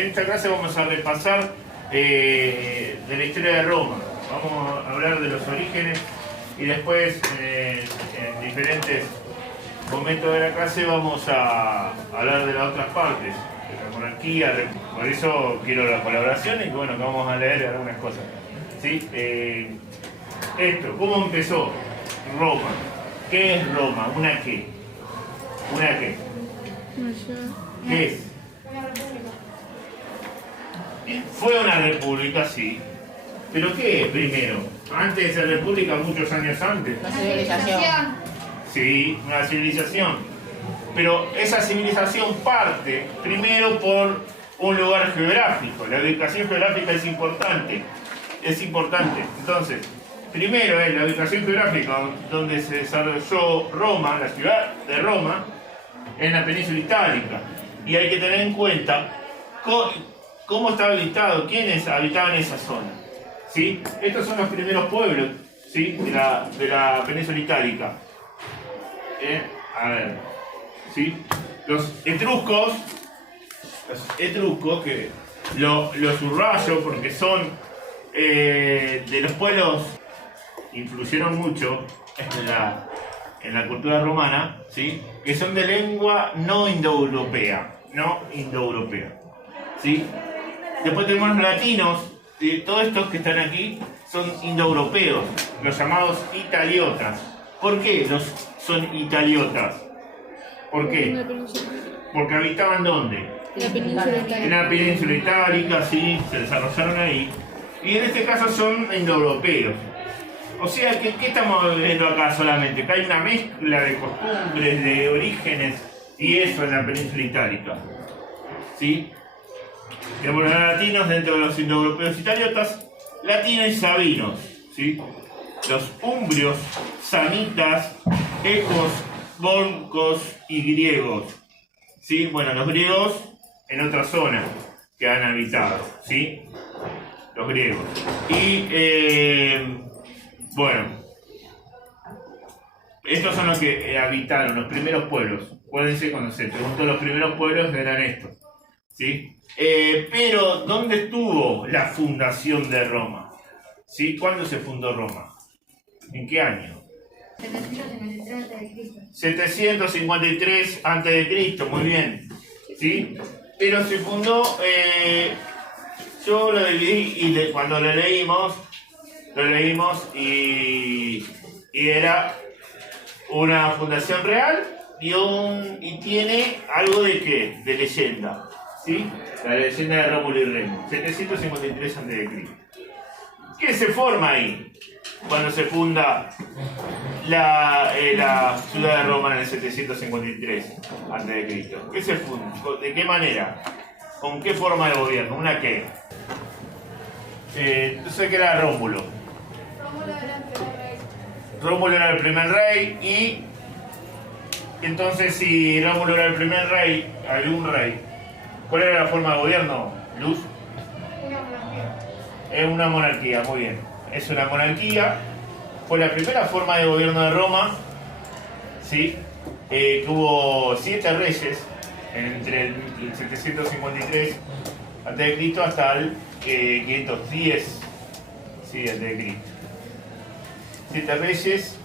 En esta clase vamos a repasar de la historia de Roma. Vamos a hablar de los orígenes y después en diferentes momentos de la clase vamos a hablar de las otras partes, de la monarquía. Por eso quiero la colaboración y bueno, que vamos a leer algunas cosas. ¿Sí? Esto, ¿cómo empezó Roma? ¿Qué es Roma? ¿Una qué? ¿Una qué? ¿Qué es? Una república. Fue una república, sí. ¿Pero qué es primero? Antes de ser república, muchos años antes. Una civilización. Sí, una civilización. Pero esa civilización parte primero por un lugar geográfico. La ubicación geográfica es importante. Es importante. Entonces, primero es la ubicación geográfica donde se desarrolló Roma, la ciudad de Roma, en la península itálica. Y hay que tener en cuenta cómo estaba habitado, quiénes habitaban esa zona. ¿Sí? Estos son los primeros pueblos, ¿sí? de la península itálica. A ver, ¿sí? Los etruscos, que los subrayo porque son de los pueblos que influyeron mucho en la cultura romana, ¿sí? Que son de lengua no indoeuropea, ¿sí? Después tenemos los latinos, todos estos que están aquí son indoeuropeos, los llamados italiotas. ¿Por qué son italiotas? ¿Por qué? Porque habitaban ¿dónde? En la península itálica, sí, se desarrollaron ahí. Y en este caso son indoeuropeos. O sea, ¿qué estamos viendo acá solamente? Que hay una mezcla de costumbres, de orígenes, y eso en la península itálica. ¿Sí? Tenemos los latinos dentro de los indoeuropeos italiotas, latinos y sabinos, ¿sí? Los umbrios, samitas, ecos, volcos y griegos. ¿Sí? Bueno, los griegos en otra zona que han habitado, ¿sí? Los griegos. Y bueno, estos son los que habitaron, los primeros pueblos. Acuérdense cuando se preguntó los primeros pueblos eran estos, ¿sí? Pero, ¿dónde estuvo la fundación de Roma? ¿Sí? ¿Cuándo se fundó Roma? ¿En qué año? 753 a.C., muy bien. ¿Sí? Pero se fundó, yo lo dividí y cuando lo leímos y era una fundación real y tiene algo de ¿qué? De leyenda, ¿sí? La leyenda de Rómulo y Remo, 753 a.C. ¿Qué se forma ahí cuando se funda la ciudad de Roma en el 753 a.C.? ¿Qué se funda? ¿De qué manera? ¿Con qué forma de gobierno? ¿Una qué? Entonces, ¿qué era Rómulo? Rómulo era el primer rey y entonces si Rómulo era el primer rey, algún rey, ¿cuál era la forma de gobierno? Luz. Una monarquía. Es una monarquía, muy bien. Es una monarquía. Fue la primera forma de gobierno de Roma, ¿sí? Que hubo 7 reyes entre el 753 a.C. hasta el 510, sí, a.C. 7 reyes,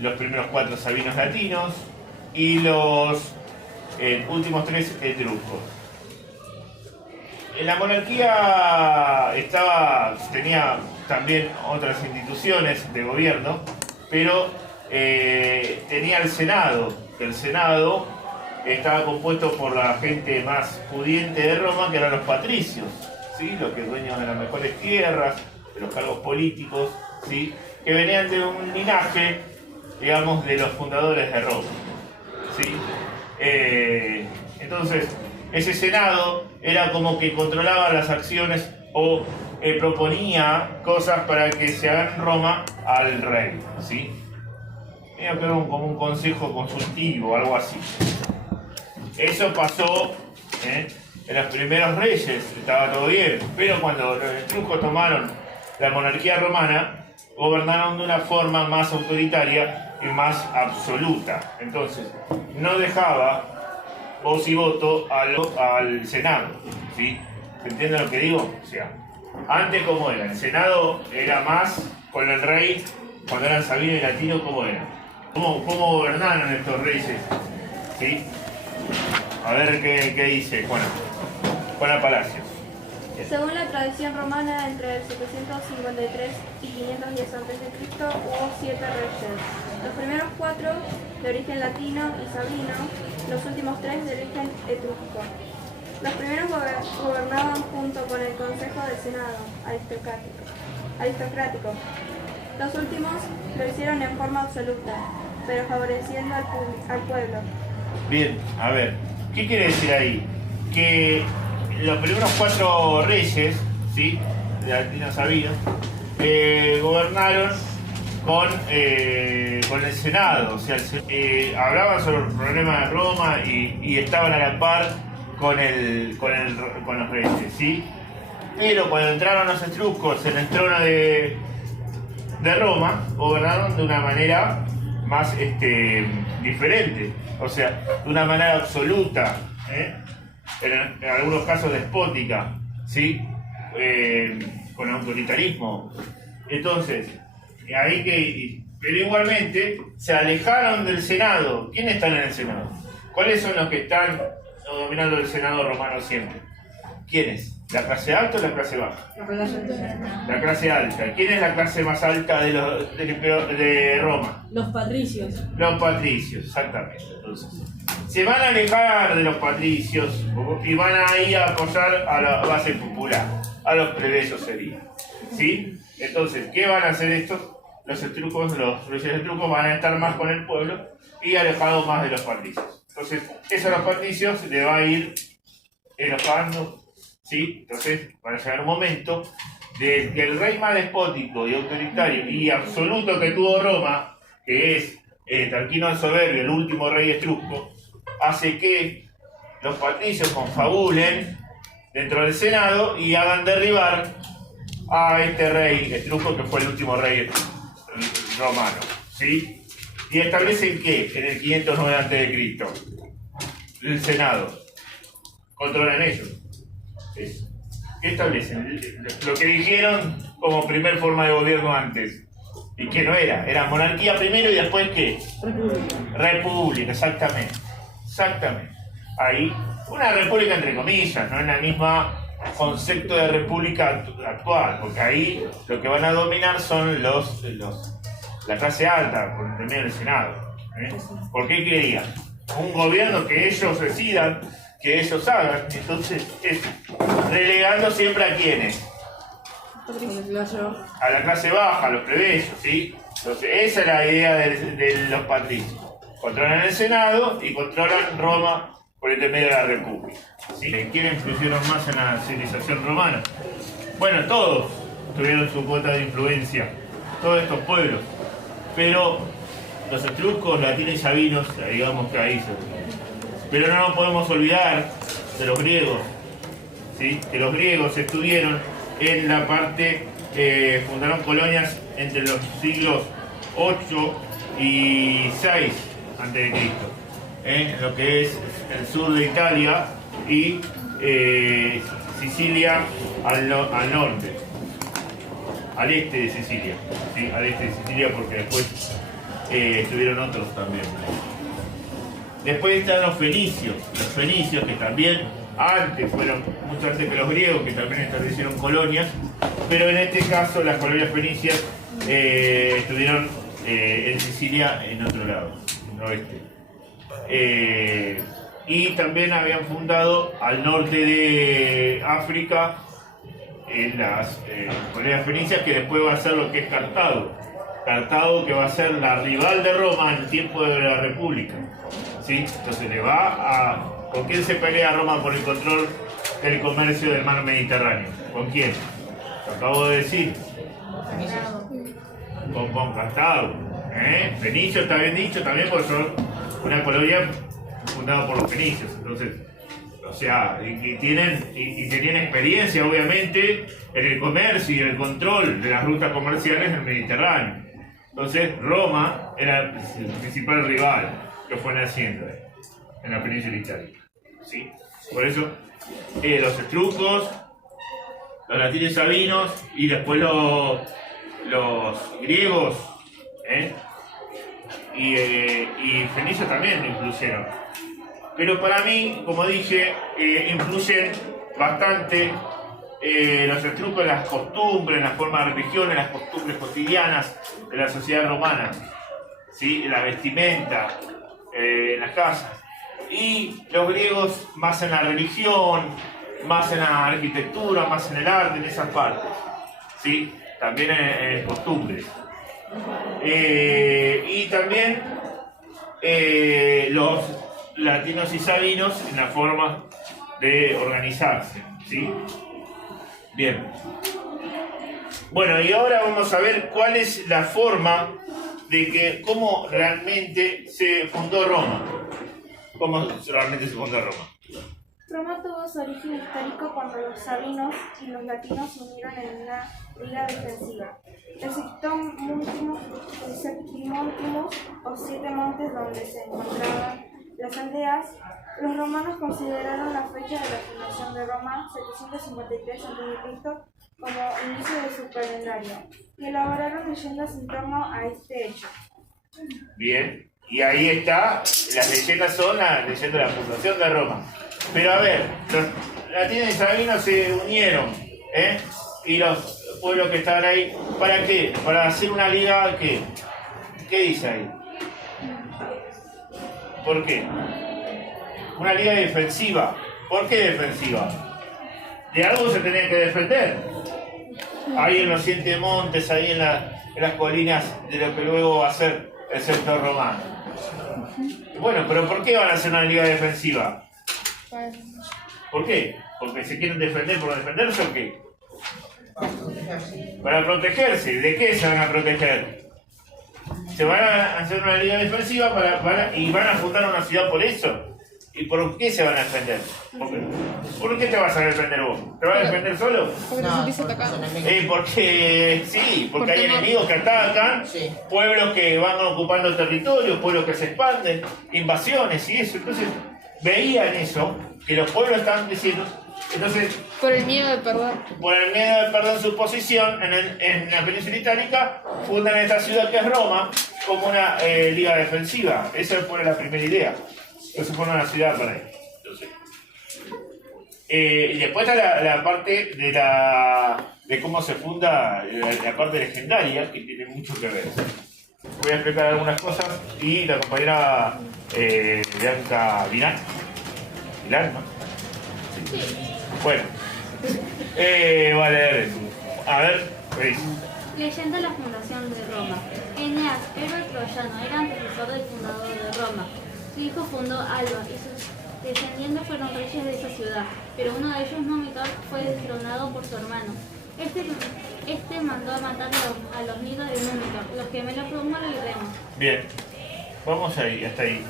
los primeros 4 sabinos latinos y los últimos 3 etruscos. La monarquía tenía también otras instituciones de gobierno, pero tenía el Senado, que el Senado estaba compuesto por la gente más pudiente de Roma, que eran los patricios, ¿sí? Los que dueños de las mejores tierras, de los cargos políticos, ¿sí? Que venían de un linaje, digamos, de los fundadores de Roma, ¿sí? Entonces, ese Senado era como que controlaba las acciones o proponía cosas para que se hagan en Roma al rey, ¿sí? Era como un consejo consultivo, algo así. Eso pasó en los primeros reyes, estaba todo bien, pero cuando los etruscos tomaron la monarquía romana, gobernaron de una forma más autoritaria y más absoluta. Entonces, no dejaba voz y voto al Senado, ¿sí? ¿Se entiende lo que digo? O sea, antes ¿cómo era? El Senado era más con el rey, cuando eran Sabino y Latino, ¿cómo era? ¿Cómo gobernaron estos reyes? ¿Sí? A ver qué dice Juana Palacios. Según la tradición romana, entre el 753 y 510 a.C. hubo 7 reyes. Los primeros 4 de origen latino y sabino, los últimos 3 de origen etrusco. Los primeros gobernaban junto con el Consejo del Senado, aristocrático. Los últimos lo hicieron en forma absoluta, pero favoreciendo al pueblo. Bien, a ver, ¿qué quiere decir ahí? Que los primeros 4 reyes, ¿sí? De latino sabino, gobernaron con el Senado, o sea, hablaban sobre los problemas de Roma y estaban a la par con los reyes, ¿sí? Pero cuando entraron los etruscos en el trono de Roma, gobernaron de una manera más diferente, o sea, de una manera absoluta, en algunos casos despótica, ¿sí? Con autoritarismo. Entonces, pero igualmente se alejaron del Senado. ¿Quiénes están en el Senado? ¿Cuáles son los que están dominando el Senado romano siempre? ¿Quiénes? ¿La clase alta o la clase baja? La clase alta. ¿Quién es la clase más alta de Roma? Los patricios. Los patricios, exactamente. Entonces, se van a alejar de los patricios y van a ir a apoyar a la base popular, a los plebeyos sería. ¿Sí? Entonces, ¿qué van a hacer estos? Los reyes etruscos van a estar más con el pueblo y alejados más de los patricios. Entonces, eso a los patricios le va a ir enojando, ¿sí? Entonces, va a llegar un momento de que el rey más despótico y autoritario y absoluto que tuvo Roma, que es Tarquino el Soberbio, el último rey etrusco, hace que los patricios confabulen dentro del Senado y hagan derribar a este rey etrusco que fue el último rey romano, ¿sí? Y establecen que en el 509 a.C. el Senado controlan ellos. ¿Qué establecen? Lo que dijeron como primer forma de gobierno antes. ¿Y qué no era? Era monarquía primero y después ¿qué? República, exactamente. Exactamente. Ahí, una república entre comillas, no en la misma concepto de república actual, porque ahí lo que van a dominar son la clase alta, por el medio del Senado. ¿Por qué querían? Un gobierno que ellos decidan, que ellos hagan, entonces es relegando siempre a quiénes. A la clase baja, a los plebeyos, ¿sí? Entonces esa es la idea de los patricios. Controlan el Senado y controlan Roma por intermedio de la República, ¿sí? ¿Quiénes influyeron más en la civilización romana? Bueno, todos tuvieron su cuota de influencia, todos estos pueblos, pero los etruscos, latinos y sabinos, digamos que ahí pero no nos podemos olvidar de los griegos, ¿sí? Que los griegos estuvieron en la parte, fundaron colonias entre los siglos 8 y 6 a.C., lo que es el sur de Italia y Sicilia al norte, al este de Sicilia, ¿sí? Al este de Sicilia porque después estuvieron otros también. Después están los fenicios que también fueron mucho antes que los griegos, que también establecieron colonias, pero en este caso las colonias fenicias estuvieron en Sicilia, en otro lado, en el oeste. Y también habían fundado al norte de África en las colonias fenicias, que después va a ser lo que es Cartago. Cartago, que va a ser la rival de Roma en el tiempo de la República, ¿sí? Entonces ¿con quién se pelea Roma por el control del comercio del mar Mediterráneo? ¿Con quién? Lo acabo de decir. Con Cartago. Fenicio está bien dicho también porque son una colonia fundada por los fenicios. Entonces, o sea, y tenían experiencia obviamente en el comercio y en el control de las rutas comerciales del Mediterráneo. Entonces, Roma era el principal rival que fue naciendo en la península itálica. ¿sí? Por eso, los etruscos, los latinos y sabinos, y después los griegos, y fenicios también incluyeron. Pero para mí, como dije, influyen bastante los etruscos en las costumbres, en la forma de religión, en las costumbres cotidianas de la sociedad romana, ¿sí? En la vestimenta, en las casas. Y los griegos más en la religión, más en la arquitectura, más en el arte, en esas partes, ¿sí? También en costumbres. Y también los latinos y sabinos en la forma de organizarse, ¿sí? Bien. Bueno, y ahora vamos a ver cuál es la forma de cómo realmente se fundó Roma. ¿Cómo realmente se fundó Roma? Roma tuvo su origen histórico cuando los sabinos y los latinos se unieron en una liga defensiva. El Septimontimus, o 7 montes donde se encontraban las aldeas, los romanos consideraron la fecha de la fundación de Roma, 753 a.C., como inicio de su calendario, y elaboraron leyendas en torno a este hecho. Bien, y ahí está, las leyendas son la leyenda de la fundación de Roma. Pero a ver, los latinos y sabinos se unieron, y los pueblos que estaban ahí, ¿para qué? Para hacer una liga, ¿qué? ¿Qué dice ahí? ¿Por qué? Una liga defensiva. ¿Por qué defensiva? De algo se tenía que defender. Ahí en los 7 montes, ahí en las colinas de lo que luego va a ser el sector romano. Bueno, pero ¿por qué van a hacer una liga defensiva? ¿Por qué? ¿Porque se quieren defender por defenderse o qué? Para protegerse. ¿De qué se van a proteger? Se van a hacer una liga defensiva y van a fundar una ciudad por eso. ¿Y por qué se van a defender? ¿Por qué te vas a defender vos? ¿Te vas a defender solo? Porque no, te sentís atacado. Porque hay enemigos que atacan, sí. Pueblos que van ocupando territorios, pueblos que se expanden, invasiones y eso. Entonces, veían eso, que los pueblos estaban diciendo. Entonces, Por el miedo de perder. por el miedo de perder su posición en la península itálica, fundan esta ciudad que es Roma como una liga defensiva. Esa fue la primera idea. Entonces fue una ciudad para ahí. Y después está la parte de cómo se funda la parte legendaria, que tiene mucho que ver. Voy a explicar algunas cosas y la compañera Bianca Vilán, ¿no? Sí. Bueno, va a leer. A ver, veis. Leyenda de la fundación de Roma. Eneas, héroe troyano, era antecesor del fundador de Roma. Su hijo fundó Alba y sus descendientes fueron reyes de esa ciudad, pero uno de ellos, Nómitor, fue destronado por su hermano. Este mandó a matar a los nidos de Nómitor, los gemelos Rómulo y Remo. Bien, vamos ahí, hasta ahí.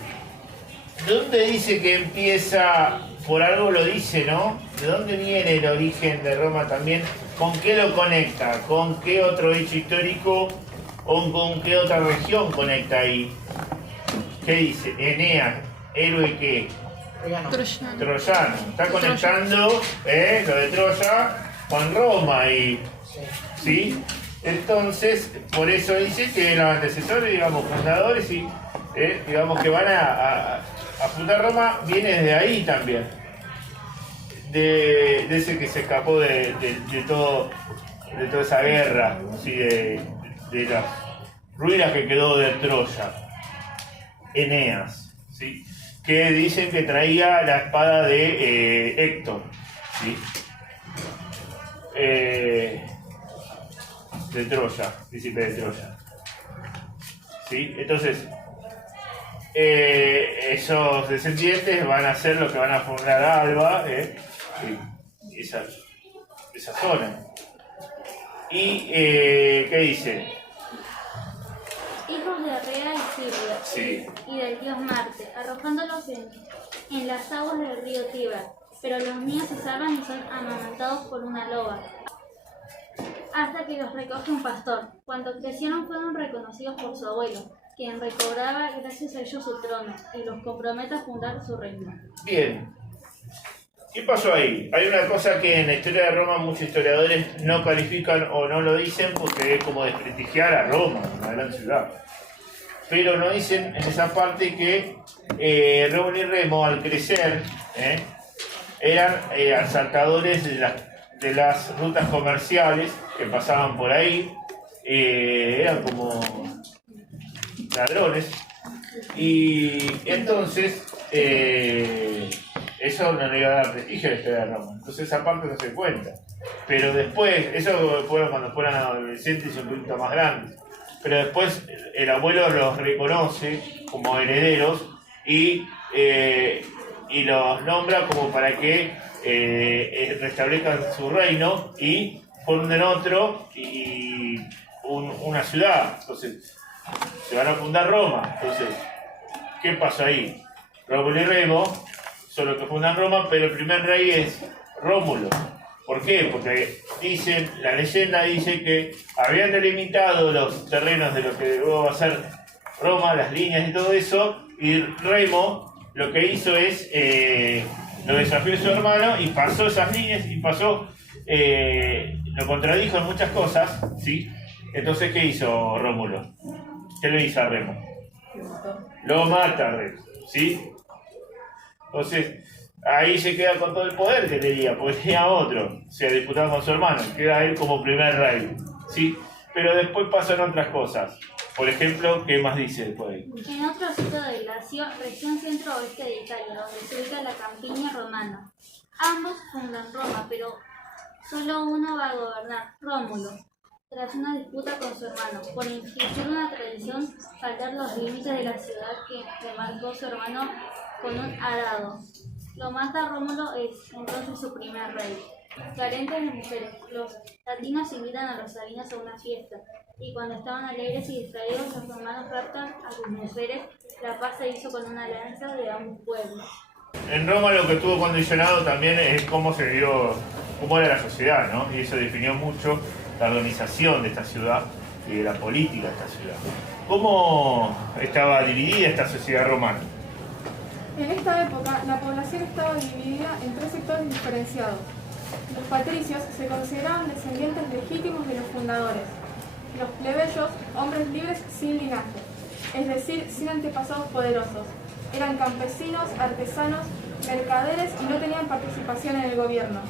¿De dónde dice que empieza? Por algo lo dice, ¿no? ¿De dónde viene el origen de Roma también? ¿Con qué lo conecta? ¿Con qué otro hecho histórico? ¿O con qué otra región conecta ahí? ¿Qué dice? Eneas, héroe qué? Troyano. Está conectando lo de Troya con Roma y ¿sí? Entonces, por eso dice que los antecesores, digamos, fundadores y digamos que van a fundar Roma, viene desde ahí también. De ese que se escapó de toda esa guerra, ¿sí? de las ruinas que quedó de Troya. Eneas, ¿sí? Que dicen que traía la espada de Héctor, ¿sí? De Troya, príncipe de Troya, ¿sí? Entonces, esos descendientes van a ser los que van a fundar Alba, esa zona. ¿Y qué dice? Hijos de Rea y Silvia, Sí. y del dios Marte, arrojándolos en las aguas del río Tíber. Pero los míos se salvan y son amamantados por una loba, hasta que los recoge un pastor. Cuando crecieron fueron reconocidos por su abuelo, quien recobraba gracias a ellos su trono, y los compromete a fundar su reino. Bien, ¿qué pasó ahí? Hay una cosa que en la historia de Roma muchos historiadores no califican o no lo dicen porque es como desprestigiar a Roma, una gran ciudad. Pero no dicen en esa parte que Rómulo y Remo al crecer eran asaltadores de las rutas comerciales que pasaban por ahí, eran como ladrones, y entonces eso no le iba a dar prestigio a la historia de Roma. Entonces esa parte no se cuenta. Pero después, eso fueron cuando fueron adolescentes y un poquito más grandes. Pero después el abuelo los reconoce como herederos y los nombra como para que restablezcan su reino y funden otro y una ciudad. Entonces se van a fundar Roma. Entonces, ¿qué pasa ahí? Rómulo y Remo son los que fundan Roma, pero el primer rey es Rómulo. ¿Por qué? Porque dicen, la leyenda dice que habían delimitado los terrenos de lo que luego va a ser Roma, las líneas y todo eso, y Remo lo que hizo es, lo desafió a su hermano y pasó esas líneas y pasó, lo contradijo en muchas cosas, ¿sí? Entonces, ¿qué hizo Rómulo? ¿Qué le hizo a Remo? Lo mata a Remo, ¿sí? Entonces, ahí se queda con todo el poder que tenía, porque tenía otro, o sea, disputaba con su hermano, queda él como primer rey, ¿sí? Pero después pasan otras cosas. Por ejemplo, ¿qué más dice después de ahí? En otro sitio del Lacio, región centro-oeste de Italia, donde se ubica la campiña romana. Ambos fundan Roma, pero solo uno va a gobernar, Rómulo, tras una disputa con su hermano, por infringir una tradición, faltar los límites de la ciudad que le marcó su hermano con un arado. Lo mata Rómulo, es entonces su primer rey. Carentes de mujeres, los latinos invitan a los salinos a una fiesta, y cuando estaban alegres y distraídos, los romanos raptan a sus mujeres. La paz se hizo con una alianza de ambos pueblos. En Roma lo que estuvo condicionado también es cómo se vio, cómo era la sociedad, ¿no? Y eso definió mucho la organización de esta ciudad y de la política de esta ciudad. ¿Cómo estaba dividida esta sociedad romana? En esta época, la población estaba dividida en tres sectores diferenciados. Los patricios se consideraban descendientes legítimos de los fundadores. Los plebeyos, hombres libres sin linaje, es decir, sin antepasados poderosos. Eran campesinos, artesanos, mercaderes y no tenían participación en el gobierno.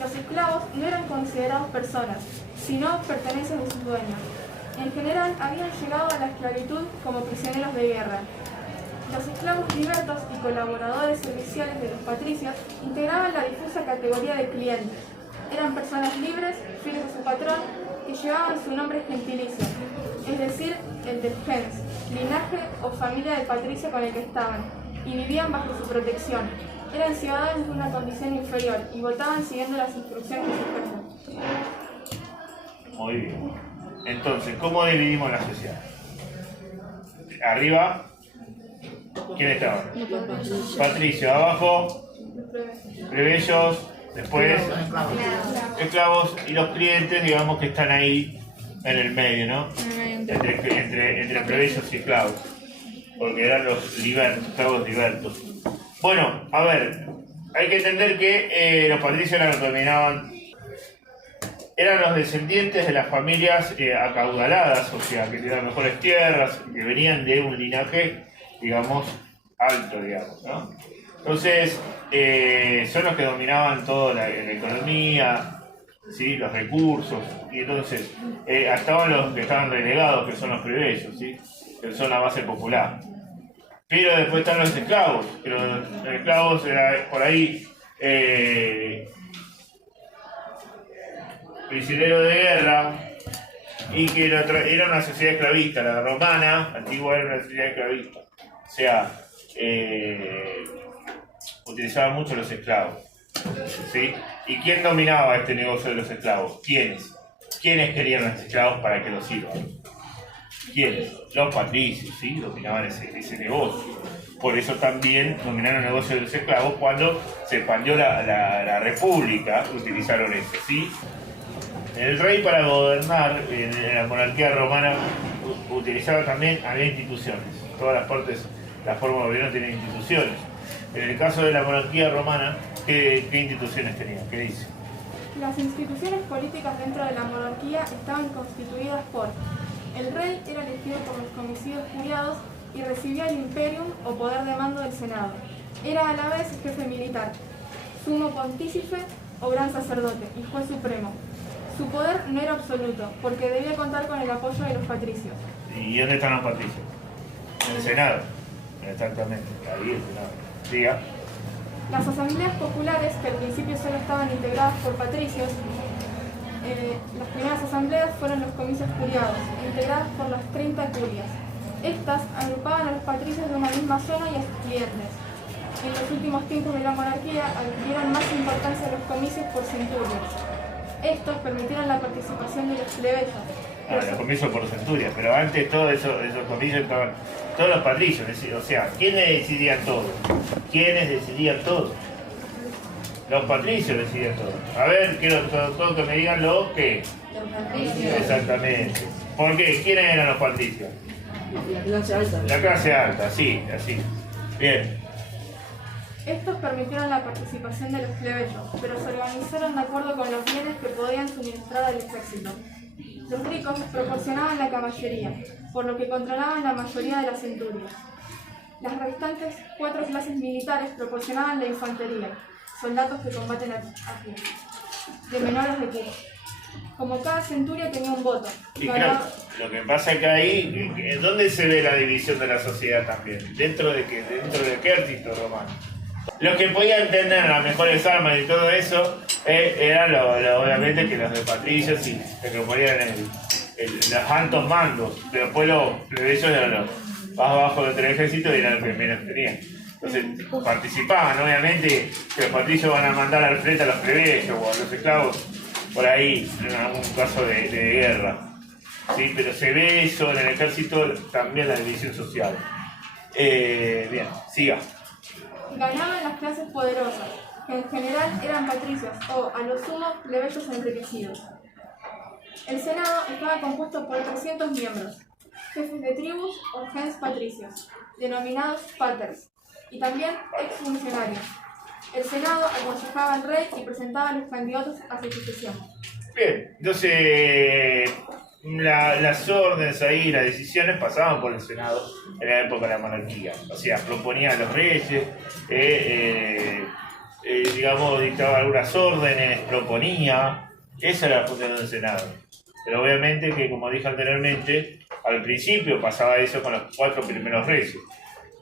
Los esclavos no eran considerados personas, sino pertenencias de sus dueños. En general, habían llegado a la esclavitud como prisioneros de guerra. Los esclavos libertos y colaboradores serviciales de los patricios integraban la difusa categoría de clientes. Eran personas libres, fieles a su patrón, que llevaban su nombre gentilicio, es decir, el del gens, linaje o familia del patricio con el que estaban, y vivían bajo su protección. Eran ciudadanos de una condición inferior y votaban siguiendo las instrucciones de sus jefes. Muy bien. Entonces, ¿cómo dividimos la sociedad? Arriba, ¿quién estaba? Patricio, abajo, plebeyos, después esclavos y los clientes, digamos que están ahí en el medio, ¿no? Entre plebeyos y esclavos, porque eran los libertos, esclavos libertos. Bueno, a ver, hay que entender que los patricios eran los que dominaban, eran los descendientes de las familias acaudaladas, o sea, que tenían mejores tierras, que venían de un linaje, digamos, alto, digamos, ¿no? Entonces, son los que dominaban toda la economía, ¿sí? Los recursos, y entonces, estaban los que estaban relegados, que son los plebeyos, ¿sí? Que son la base popular. Pero después están los esclavos, que los esclavos era por ahí prisioneros de guerra, y que era una sociedad esclavista, la romana, antigua era una sociedad esclavista. O sea, utilizaban mucho los esclavos, ¿sí? ¿Y quién dominaba este negocio de los esclavos? ¿Quiénes? ¿Quiénes querían los esclavos para que los sirvan? ¿Quiénes? Los patricios, ¿sí? Dominaban ese negocio. Por eso también dominaron el negocio de los esclavos cuando se expandió la república, utilizaron eso, ¿sí? El rey para gobernar en la monarquía romana utilizaba también, había instituciones. Todas las formas de gobierno tienen instituciones. En el caso de la monarquía romana, ¿qué instituciones tenían? ¿Qué dice? Las instituciones políticas dentro de la monarquía estaban constituidas por: el rey era elegido por los comicios curiados y recibía el imperium o poder de mando del Senado. Era a la vez jefe militar, sumo pontífice o gran sacerdote y juez supremo. Su poder no era absoluto, porque debía contar con el apoyo de los patricios. ¿Y dónde están los patricios? En el Senado. Exactamente, ahí el Senado. Diga. Las asambleas populares, que al principio solo estaban integradas por patricios, las primeras asambleas fueron los comicios curiados, integradas por las 30 curias. Estas agrupaban a los patricios de una misma zona y a sus clientes. En los últimos tiempos de la monarquía adquirieron más importancia los comicios por centurias. Estos permitieron la participación de los plebeyos. Los comicios por centurias, pero antes todos esos comicios estaban todos los patricios, o sea, ¿quiénes decidían todo? ¿Quiénes decidían todo? Los patricios decidían todo. A ver, quiero todo que me digan lo que. Los patricios. Exactamente. ¿Por qué? ¿Quiénes eran los patricios? La clase alta. La clase alta, sí, así. Bien. Estos permitieron la participación de los plebeyos, pero se organizaron de acuerdo con los bienes que podían suministrar al ejército. Los ricos proporcionaban la caballería, por lo que controlaban la mayoría de las centurias. Las restantes 4 clases militares proporcionaban la infantería, soldados que combaten a pie, de menores recursos. Como cada centuria tenía un voto. Y claro, lo que pasa es que ahí, ¿dónde se ve la división de la sociedad también? ¿Dentro de qué? Dentro del ejército romano. Los que podían tener las mejores armas y todo eso eran obviamente que los de patricios y los que ponían los altos mandos, pero después los plebeyos eran los más bajos del ejército y eran los que menos tenían. Entonces participaban, obviamente, que los patricios van a mandar al frente a los plebeyos o a los esclavos por ahí en algún caso de guerra. Sí, pero se ve eso en el ejército, también la división social. Bien, siga. Ganaban las clases poderosas, que en general eran patricios o, a lo sumo, plebeyos enriquecidos. El Senado estaba compuesto por 300 miembros, jefes de tribus o gens patricios, denominados paters, y también exfuncionarios. El Senado aconsejaba al rey y presentaba a los candidatos a su sucesión. Bien, entonces las órdenes ahí, las decisiones pasaban por el Senado en la época de la monarquía. O sea, proponían a los reyes, digamos, dictaba algunas órdenes, proponía. Esa era la función del Senado. Pero obviamente que, como dije anteriormente, al principio pasaba eso con los 4 primeros reyes.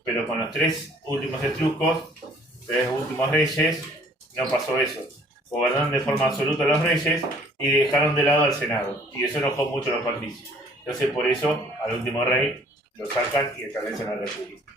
Pero con los 3 últimos etruscos, 3 últimos reyes, no pasó eso. Gobernaron de forma absoluta a los reyes y dejaron de lado al Senado. Y eso enojó mucho a los patricios. Entonces por eso al último rey lo sacan y establecen la república.